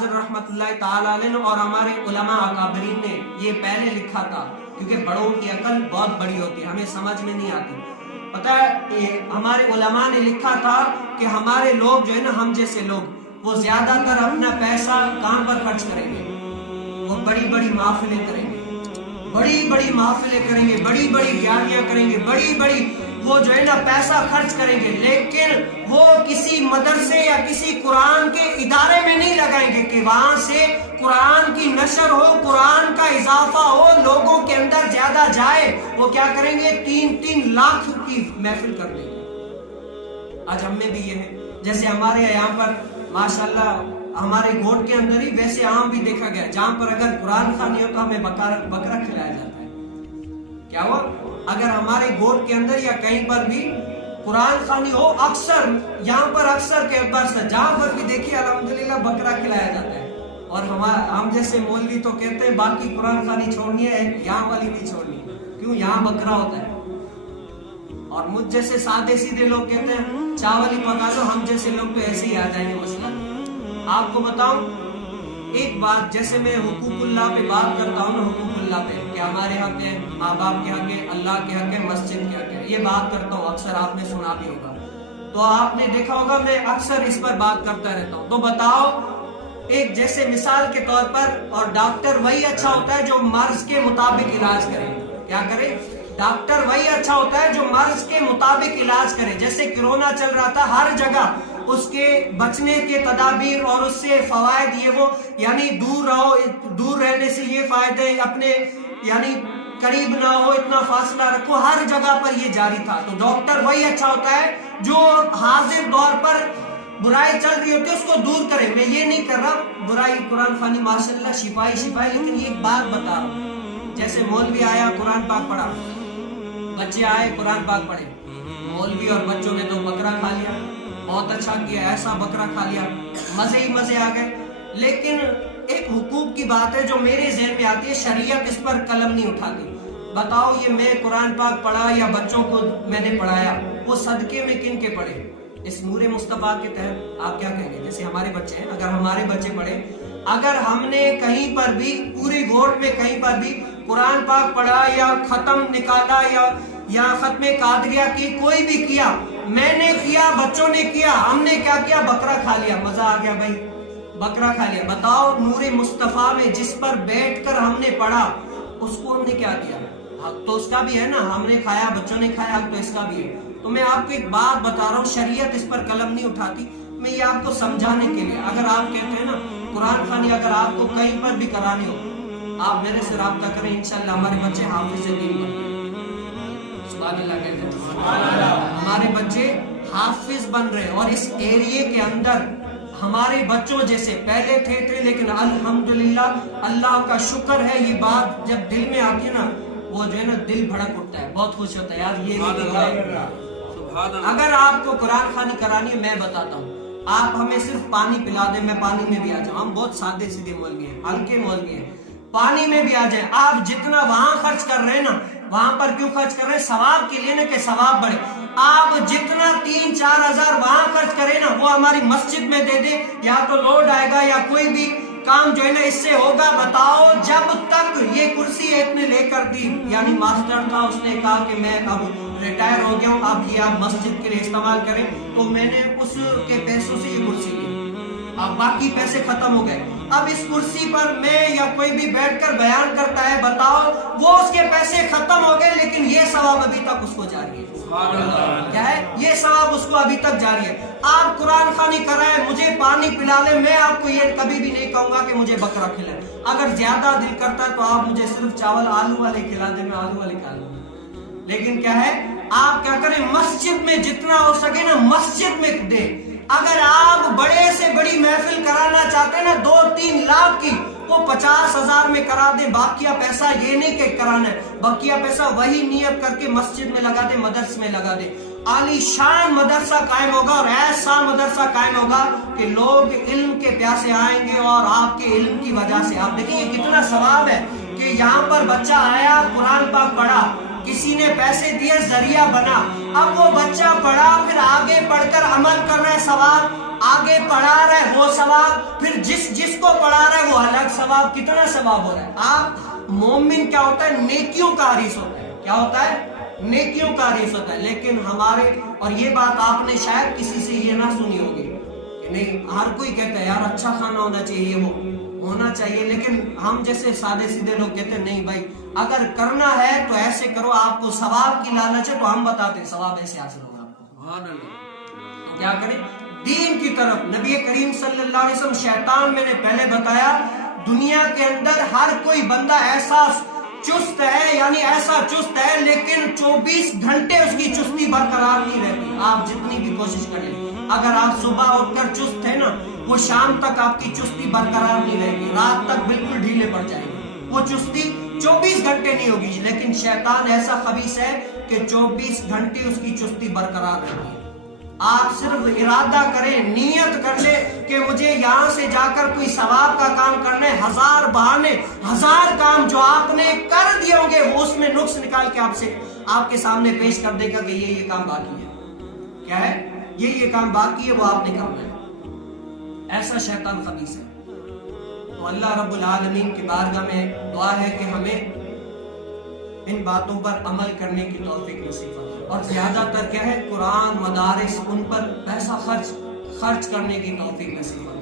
حاضر رحمت اللہ تعالی علیہ اور ہمارے علماء اکابرین نے یہ پہلے لکھا تھا، کیونکہ بڑوں کی عقل بہت بڑی ہوتی ہے، ہمیں سمجھ میں نہیں آتی۔ پتہ ہے ہمارے علماء نے لکھا تھا کہ ہمارے لوگ جو ہے نا، ہم جیسے لوگ، وہ زیادہ تر اپنا پیسہ کہاں پر خرچ کریں گے؟ وہ بڑی بڑی محفلیں کریں گے، بڑی بڑی محفلیں کریں گے، بڑی بڑی گیاریاں کریں گے، بڑی بڑی وہ جو ہے نا پیسہ خرچ کریں گے، لیکن وہ کسی مدرسے یا کسی قرآن کے ادارے میں نہیں لگائیں گے کہ وہاں سے قرآن کی نشر ہو، قرآن کا اضافہ ہو، لوگوں کے اندر زیادہ جائے۔ وہ کیا کریں گے؟ 3-3 لاکھ کی محفل کر دیں گے۔ آج ہم میں بھی یہ ہے، جیسے ہمارے یہاں پر ماشاءاللہ ہمارے گوٹ کے اندر ہی ویسے عام بھی دیکھا گیا، جہاں پر اگر قرآن خوانی ہو تو ہمیں بکرا کھلایا جاتا ہے۔ کیا ہوا؟ اگر ہمارے گوٹ کے اندر یا کہیں پر بھی قرآن خوانی ہو، اکثر یہاں پر اکثر کے اعتبار سے جہاں پر بھی دیکھیے الحمدللہ بکرا کھلایا جاتا ہے۔ اور ہم جیسے مولوی تو کہتے ہیں باقی قرآن خوانی چھوڑنی ہے، یہاں والی نہیں چھوڑنی، کیوں؟ یہاں بکرا ہوتا ہے۔ اور مجھ جیسے سادے سیدھے لوگ کہتے ہیں چاول ہی پکا دو، ہم جیسے لوگ تو ایسے ہی آ جائیں گے مسئلہ۔ آپ کو بتاؤں ایک بات، جیسے میں حقوق اللہ پہ بات کرتا ہوں نا، حقوق اللہ پہ کہ ہمارے حق ہے، ماں باپ کے حق ہے، اللہ کے حق ہے، مسجد کے حق ہے، یہ بات کرتا ہوں، اکثر آپ نے سنا بھی ہوگا، تو آپ نے دیکھا ہوگا میں اکثر اس پر بات کرتا رہتا ہوں۔ تو بتاؤ ایک جیسے مثال کے طور پر، اور ڈاکٹر وہی اچھا ہوتا ہے جو مرض کے مطابق علاج کرے۔ کیا کرے؟ ڈاکٹر وہی اچھا ہوتا ہے جو مرض کے مطابق علاج کرے۔ جیسے کرونا چل رہا تھا، ہر جگہ اس کے بچنے کے تدابیر اور اس سے فوائد یہ وہ، یعنی دور رہو، دور رہنے سے یہ فائدے، اپنے یعنی قریب نہ ہو، اتنا فاصلہ رکھو، ہر جگہ پر یہ جاری تھا۔ تو ڈاکٹر وہی اچھا ہوتا ہے جو حاضر دور پر برائی چل رہی ہوتی ہے اس کو دور کرے۔ میں یہ نہیں کر رہا برائی، قرآن خوانی ماشاءاللہ شفائی، لیکن یہ ایک بات بتا رہا ہوں، جیسے مولوی آیا قرآن پاک پڑھا، بچے آئے قرآن پاک پڑھے، مولوی اور بچوں نے تو بکرا کھا لیا، بہت اچھا کیا، ایسا بکرا کھا لیا، مزے ہی مزے آ گئے۔ لیکن ایک حقوق کی بات ہے جو میرے ذہن میں آتی ہے، شریعت اس پر قلم نہیں اٹھاتی۔ بتاؤ یہ میں قرآن پاک پڑھا یا بچوں کو میں نے پڑھایا، وہ صدقے میں کن کے پڑھے؟ اس نور مصطفیٰ کے تحت آپ کیا کہیں گے؟ جیسے ہمارے بچے ہیں، اگر ہمارے بچے پڑھے، اگر ہم نے کہیں پر بھی پورے گوٹ میں کہیں پر بھی قرآن پاک پڑھا یا ختم نکالا یا ختم قادریہ کی، کوئی بھی کیا، میں نے کیا، بچوں نے کیا، ہم نے کیا کیا؟ بکرا کھا لیا، مزہ آ گیا بھائی، بکرا کھا لیا۔ بتاؤ نور مصطفیٰ میں جس پر بیٹھ کر ہم نے پڑھا، اس کو ہم نے کیا کیا؟ حق تو اس کا بھی ہے نا، ہم نے کھایا، بچوں نے کھایا، حق تو اس کا بھی ہے۔ تو میں آپ کو ایک بات بتا رہا ہوں، شریعت اس پر قلم نہیں اٹھاتی، میں یہ آپ کو سمجھانے کے لیے۔ اگر آپ کہتے ہیں نا قرآن خوانی اگر آپ کو کہیں پر بھی کرانی ہو، آپ میرے سے رابطہ کریں، انشاءاللہ ہمارے بچے حافظ دین بن رہے ہیں۔ سبحان اللہ کہتے ہیں، ہمارے بچے حافظ بن رہے ہیں، اور اس ایریے کے اندر ہمارے بچوں جیسے پہلے تھے، لیکن الحمدللہ اللہ کا شکر ہے، یہ بات جب دل میں آتی ہے نا، وہ جو ہے نا دل بھڑک اٹھتا ہے، بہت خوش ہوتا ہے یار یہ نہیں۔ اگر آپ کو قرآن خوانی کرانی ہے، میں بتاتا ہوں، آپ ہمیں صرف پانی پلا دیں، میں پانی میں بھی آ جاؤں، ہم بہت سادے سیدھے مولوی ہیں، ہلکے مولوی ہیں، پانی میں بھی آ جائیں۔ آپ جتنا وہاں خرچ کر رہے ہیں نا، وہاں پر کیوں خرچ کر رہے ہیں؟ ثواب کے لیے نا، کہ ثواب بڑھے۔ آپ جتنا 3-4 ہزار وہاں خرچ کریں نا، وہ ہماری مسجد میں دے دیں، یا تو لوڈ آئے گا یا کوئی بھی کام جو ہے نا اس سے ہوگا۔ بتاؤ جب تک یہ کرسی ایک نے لے کر دی، یعنی ماسٹر تھا، اس نے کہا کہ میں اب ریٹائر ہو گیا ہوں، اب یہ آپ مسجد کے لیے استعمال کریں، تو میں نے اس کے پیسوں سے یہ کرسی لی، اب باقی پیسے ختم ہو گئے۔ اب اس کرسی پر میں یا کوئی بھی بیٹھ کر بیان کرتا ہے، بتاؤ وہ اس کے پیسے ختم ہو گئے، لیکن یہ ثواب ابھی تک اس کو جاری ہے۔ کیا ہے؟ یہ ثواب اس کو ابھی تک جاری ہے۔ آپ قرآن خوانی کرائیں، مجھے پانی پلا لیں، میں آپ کو یہ کبھی بھی نہیں کہوں گا کہ مجھے بکرا کھلائیں۔ اگر زیادہ دل کرتا ہے تو آپ مجھے صرف چاول آلو والے کھلا دیں، میں آلو والے کھا لوں گا۔ لیکن کیا ہے، آپ کیا کریں، مسجد میں جتنا ہو سکے نا مسجد میں دیں۔ اگر آپ بڑے سے بڑی محفل کرانا چاہتے ہیں نا 2-3 لاکھ کی، وہ 50,000 میں کرا دیں، باقیہ پیسہ یہ نہیں کہ کرانا ہے، باقیہ پیسہ وہی نیت کر کے مسجد میں لگا دیں، مدرسے میں لگا دیں۔ عالی شان مدرسہ قائم ہوگا، اور ایسا مدرسہ قائم ہوگا کہ لوگ علم کے پیاسے آئیں گے، اور آپ کے علم کی وجہ سے آپ دیکھیں یہ کتنا ثواب ہے کہ یہاں پر بچہ آیا، قرآن پاک پڑھا، کسی نے پیسے دیے، ذریعہ بنا، اب وہ بچہ پڑھا، پھر آگے پڑھ کر عمل کر رہا ہے، ثواب آگے پڑھا رہا ہے وہ ثواب، پھر جس کو پڑھا رہا ہے وہ الگ ثواب، کتنا ثواب ہو رہا ہے۔ آپ مومن کیا ہوتا ہے؟ نیکیوں کا حریص ہوتا ہے۔ کیا ہوتا ہے؟ نیکیوں کا حریص ہوتا ہے۔ لیکن ہمارے، اور یہ بات آپ نے شاید کسی سے یہ نہ سنی ہوگی کہ نہیں، ہر کوئی کہتا ہے یار اچھا کھانا ہونا چاہیے، وہ ہونا چاہیے، لیکن ہم جیسے سادے سیدھے لوگ کہتے ہیں نہیں بھائی اگر کرنا ہے تو ایسے کرو، آپ کو ثواب کی لالچ ہے تو ہم بتاتے ہیں ثواب ایسے حاصل ہوگا آپ کو۔ سبحان اللہ۔ تو کیا کریں؟ دین کی طرف۔ نبی کریم صلی اللہ علیہ وسلم، شیطان میں نے پہلے بتایا دنیا کے اندر ہر کوئی بندہ ایسا چست ہے، یعنی ایسا چست ہے، لیکن 24 گھنٹے اس کی چستی برقرار نہیں رہتی، آپ جتنی بھی کوشش کریں۔ اگر آپ صبح اٹھ کر چست ہے نا، وہ شام تک آپ کی چستی برقرار نہیں رہے گی، رات تک بالکل ڈھیلے پڑ جائیں گے، وہ چستی 24 گھنٹے نہیں ہوگی۔ لیکن شیطان ایسا خبیث ہے کہ 24 گھنٹے اس کی چستی برقرار رہتی ہے۔ آپ صرف ارادہ کریں، نیت کر لیں کہ مجھے یہاں سے جا کر کوئی ثواب کا کام کرنا ہے، 1000 بہانے، 1000 کام جو آپ نے کر دیے ہوں گے وہ اس میں نقص نکال کے آپ کے سامنے پیش کر دے گا کہ یہ کام باقی ہے۔ کیا ہے؟ یہ کام باقی ہے، وہ آپ نے کرنا ہے۔ ایسا شیطان خبیث ہے۔ تو اللہ رب العالمین کی بارگاہ میں دعا ہے کہ ہمیں ان باتوں پر عمل کرنے کی توفیق نصیب فرمائے، اور زیادہ تر کیا ہے، قرآن، مدارس، ان پر پیسہ خرچ کرنے کی توفیق نصیب فرمائے۔